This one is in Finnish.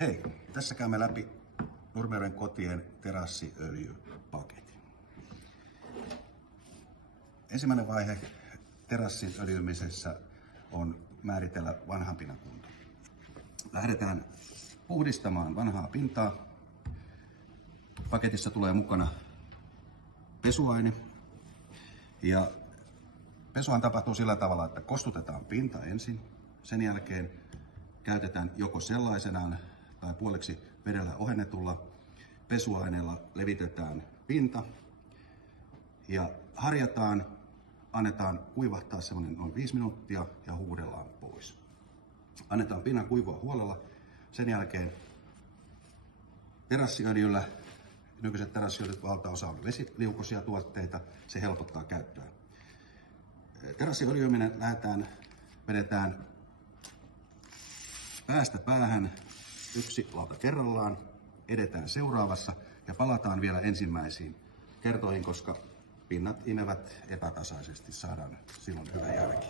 Hei, tässä käymme läpi Nurmijärven kotien terassiöljypaketin. Ensimmäinen vaihe terassin öljymisessä on määritellä vanhan pinnan kunto. Lähdetään puhdistamaan vanhaa pintaa. Paketissa tulee mukana pesuaine. Ja pesuhan tapahtuu sillä tavalla, että kostutetaan pinta ensin. Sen jälkeen käytetään joko sellaisenaan tai puoleksi vedellä ohennetulla pesuaineella levitetään pinta ja harjataan, annetaan kuivahtaa semmoinen noin 5 minuuttia ja huuhdellaan pois. Annetaan pinnan kuivua huolella. Sen jälkeen terassiöljyllä, nykyiset terassiöljyt valtaosa on vesiliukoisia tuotteita, se helpottaa käyttöä. Terassiöljyminen vedetään päästä päähän yksi lauta kerrallaan, edetään seuraavassa ja palataan vielä ensimmäisiin kertoihin, koska pinnat imevät epätasaisesti, saadaan silloin hyvä jälki.